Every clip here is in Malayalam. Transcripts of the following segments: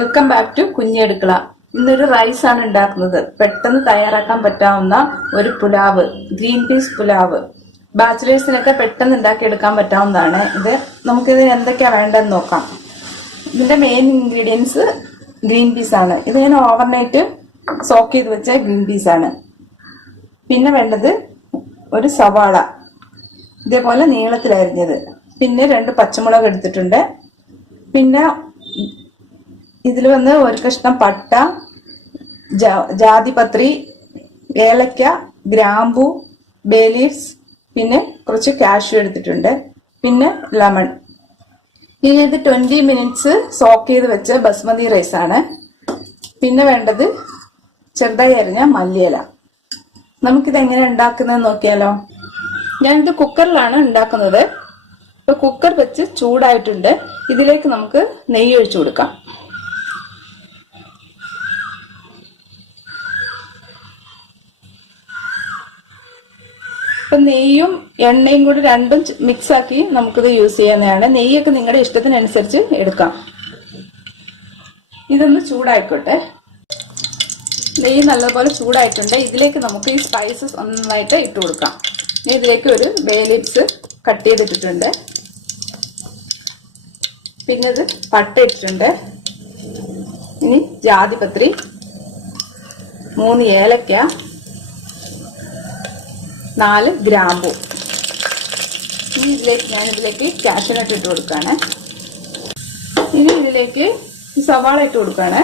Welcome back to കുഞ്ഞടുക്കള. ഇന്നൊരു റൈസ് ആണ് ഉണ്ടാക്കുന്നത്. പെട്ടെന്ന് തയ്യാറാക്കാൻ പറ്റാവുന്ന ഒരു പുലാവ്, ഗ്രീൻ പീസ് പുലാവ്. ബാച്ചിലേഴ്സിനൊക്കെ പെട്ടെന്ന് ഉണ്ടാക്കിയെടുക്കാൻ പറ്റാവുന്നതാണ് ഇത്. നമുക്കിത് എന്തൊക്കെയാ വേണ്ടതെന്ന് നോക്കാം. ഇതിന്റെ മെയിൻ ഇൻഗ്രീഡിയൻസ് ഗ്രീൻ പീസ് ആണ്. ഇത് ഞാൻ ഓവർനൈറ്റ് സോക്ക് ചെയ്ത് വെച്ച ഗ്രീൻ പീസ് ആണ്. പിന്നെ വേണ്ടത് ഒരു സവാള ഇതേപോലെ നീളത്തിലരിഞ്ഞത്, പിന്നെ 2 പച്ചമുളക് എടുത്തിട്ടുണ്ട്. പിന്നെ ഇതിൽ വന്ന് ഒരു കഷ്ണം പട്ട, ജാതിപത്രി, ഏലക്ക, ഗ്രാമ്പു, ബേ ലീവ്സ്, പിന്നെ കുറച്ച് കാഷ്യൂ എടുത്തിട്ടുണ്ട്. പിന്നെ ലെമൺ. ഇനി ഇത് 20 മിനിറ്റ്സ് സോക്ക് ചെയ്ത് വെച്ച ബസുമതി റൈസ് ആണ്. പിന്നെ വേണ്ടത് ചെറുതായി അരിഞ്ഞ മല്ലിയില. നമുക്കിത് എങ്ങനെ ഉണ്ടാക്കുന്നത് നോക്കിയാലോ. ഞാനിത് കുക്കറിലാണ് ഉണ്ടാക്കുന്നത്. ഇപ്പൊ കുക്കർ വെച്ച് ചൂടായിട്ടുണ്ട്. ഇതിലേക്ക് നമുക്ക് നെയ്യ് ഒഴിച്ചു കൊടുക്കാം. ഇപ്പൊ നെയ്യും എണ്ണയും കൂടി രണ്ടും മിക്സ് ആക്കി നമുക്കിത് യൂസ് ചെയ്യാവുന്നതാണ്. നെയ്യൊക്കെ നിങ്ങളുടെ ഇഷ്ടത്തിനനുസരിച്ച് എടുക്കാം. ഇതൊന്ന് ചൂടായിക്കോട്ടെ. നെയ്യ് നല്ലപോലെ ചൂടായിട്ടുണ്ട്. ഇതിലേക്ക് നമുക്ക് ഈ സ്പൈസസ് നന്നായിട്ട് ഇട്ട് കൊടുക്കാം. ഇനി ഇതിലേക്ക് ഒരു ബേ ലീവ്സ് കട്ട് ചെയ്തിട്ടിട്ടുണ്ട്. പിന്നെ ഇത് പട്ട ഇട്ടിട്ടുണ്ട്. ഇനി ജാതിപത്രി, 3 ഏലക്ക, 4 ഗ്രാമ്പു. ഇനി ഞാനിതിലേക്ക് കാഷ്യൂനട്ട് ഇട്ട് കൊടുക്കുകയാണ്. ഇനി ഇതിലേക്ക് ഈ സവാള ഇട്ട് കൊടുക്കുകയാണ്.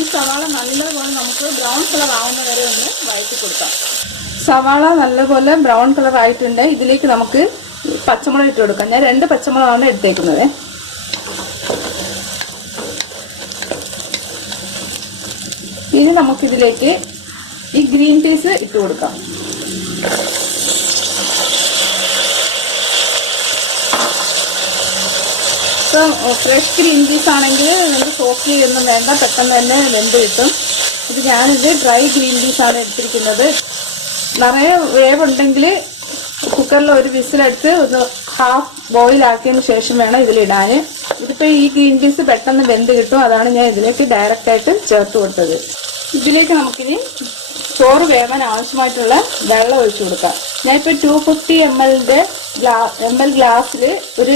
ഈ സവാള നല്ലപോലെ നമുക്ക് ബ്രൗൺ കളർ ആവുന്ന വരെ ഒന്ന് വഴറ്റി കൊടുക്കാം. സവാള നല്ലപോലെ ബ്രൗൺ കളർ ആയിട്ടുണ്ട്. ഇതിലേക്ക് നമുക്ക് പച്ചമുളക് ഇട്ട് കൊടുക്കാം. ഞാൻ 2 പച്ചമുളകാണ് എടുത്തേക്കുന്നത്. ഇനി നമുക്കിതിലേക്ക് ഈ ഗ്രീൻ പീസ് ഇട്ട് കൊടുക്കാം. ഇപ്പം ഫ്രഷ് ഗ്രീൻ പീസ് ആണെങ്കിൽ നിങ്ങൾക്ക് സോക്ക് ചെയ്യൊന്നും വേണ്ട, പെട്ടെന്ന് തന്നെ വെന്ത് കിട്ടും. ഇത് ഞാനിത് ഡ്രൈ ഗ്രീൻ പീസ് ആണ് എടുത്തിരിക്കുന്നത്. നിറയെ വേവുണ്ടെങ്കിൽ കുക്കറിൽ ഒരു വിസിലടിച്ച് ഒന്ന് ഹാഫ് ബോയിൽ ആക്കിയതിന് ശേഷം വേണം ഇതിലിടാൻ. ഇതിപ്പോൾ ഈ ഗ്രീൻ പീസ് പെട്ടെന്ന് വെന്ത് കിട്ടും. അതാണ് ഞാൻ ഇതിലേക്ക് ഡയറക്റ്റ് ആയിട്ട് ചേർത്ത് കൊടുത്തത്. ഇതിലേക്ക് നമുക്കിനി ചോറ് വേവാൻ ആവശ്യമായിട്ടുള്ള വെള്ളം ഒഴിച്ചു കൊടുക്കാം. ഞാനിപ്പോൾ 250 ml ഗ്ലാസ്സിൽ ഒരു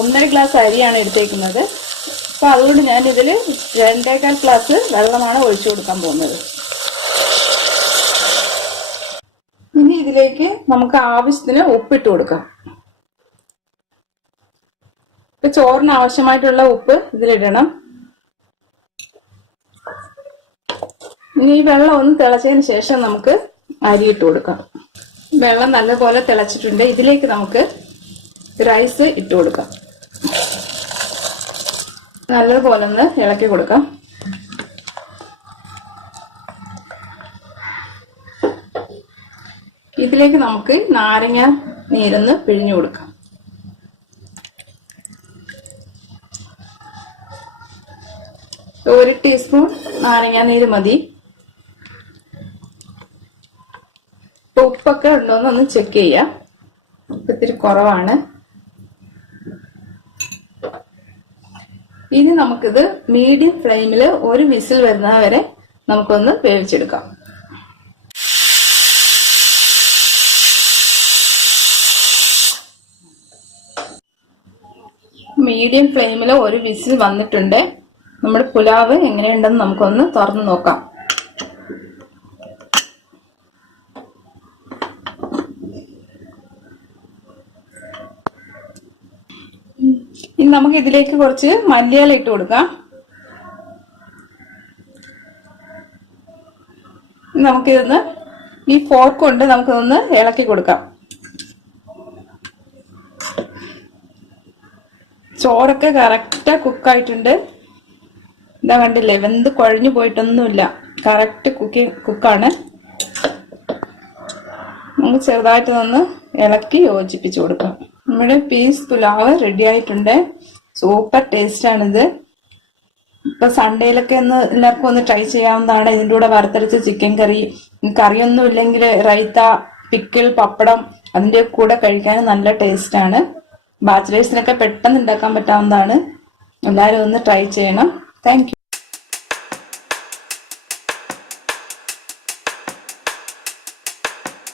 1.5 ഗ്ലാസ് അരിയാണ് എടുത്തേക്കുന്നത്. അപ്പോൾ അതുകൊണ്ട് ഞാനിതിൽ 2.25 ഗ്ലാസ് വെള്ളമാണ് ഒഴിച്ചു കൊടുക്കാൻ പോകുന്നത്. ഇനി ഇതിലേക്ക് നമുക്ക് ആവശ്യത്തിന് ഉപ്പിട്ട് കൊടുക്കാം. ഇപ്പൊ ചോറിന് ആവശ്യമായിട്ടുള്ള ഉപ്പ് ഇതിലിടണം. ഇനി ഈ വെള്ളം ഒന്ന് തിളച്ചതിന് ശേഷം നമുക്ക് അരി ഇട്ട് കൊടുക്കാം. വെള്ളം നല്ലപോലെ തിളച്ചിട്ടുണ്ട്. ഇതിലേക്ക് നമുക്ക് റൈസ് ഇട്ട് കൊടുക്കാം. നല്ലപോലെ ഒന്ന് ഇളക്കി കൊടുക്കാം. ഇതിലേക്ക് നമുക്ക് നാരങ്ങ നീരൊന്ന് പിഴിഞ്ഞു കൊടുക്കാം. ഒരു ടീസ്പൂൺ നാരങ്ങ നീര് മതി. ഉപ്പൊക്കെ ഉണ്ടോന്ന് ഒന്ന് ചെക്ക് ചെയ്യാം. ഇത്തിരി കുറവാണ്. ഇനി നമുക്കിത് മീഡിയം ഫ്ലെയിമിൽ ഒരു വിസിൽ വരുന്നത് വരെ നമുക്കൊന്ന് വേവിച്ചെടുക്കാം. മീഡിയം ഫ്ലെയിമിൽ ഒരു വിസിൽ വന്നിട്ടുണ്ട്. നമ്മുടെ പുലാവ് എങ്ങനെയുണ്ടെന്ന് നമുക്കൊന്ന് തുറന്നു നോക്കാം. ഇനി നമുക്ക് ഇതിലേക്ക് കുറച്ച് മല്ലിയില ഇട്ട് കൊടുക്കാം. നമുക്കിതൊന്ന് ഈ ഫോർക്ക് കൊണ്ട് നമുക്കിതൊന്ന് ഇളക്കി കൊടുക്കാം. ചോറൊക്കെ കറക്റ്റ് കുക്കായിട്ടുണ്ട്. ഇതാ കണ്ടില്ലേ, വെന്ത് കുഴഞ്ഞു പോയിട്ടൊന്നുമില്ല. കറക്റ്റ് കുക്കാണ്. നമുക്ക് ചെറുതായിട്ട് ഒന്ന് ഇളക്കി യോജിപ്പിച്ചു കൊടുക്കാം. നമ്മുടെ പീസ് പുലാവ് റെഡി ആയിട്ടുണ്ട്. സൂപ്പർ ടേസ്റ്റ് ആണിത്. ഇപ്പൊ സൺഡേയിലൊക്കെ എല്ലാവർക്കും ഒന്ന് ട്രൈ ചെയ്യാവുന്നതാണ്. ഇതിൻ്റെ കൂടെ വറുത്തരച്ച ചിക്കൻ കറി, കറിയൊന്നും ഇല്ലെങ്കിൽ റൈത്ത, പിക്കിൾ, പപ്പടം, അതിന്റെ കൂടെ കഴിക്കാൻ നല്ല ടേസ്റ്റ് ആണ്. ബാച്ചിലേഴ്സിനൊക്കെ പെട്ടെന്ന് ഉണ്ടാക്കാൻ പറ്റാവുന്നതാണ്. എല്ലാവരും ഒന്ന് ട്രൈ ചെയ്യണം. Thank you.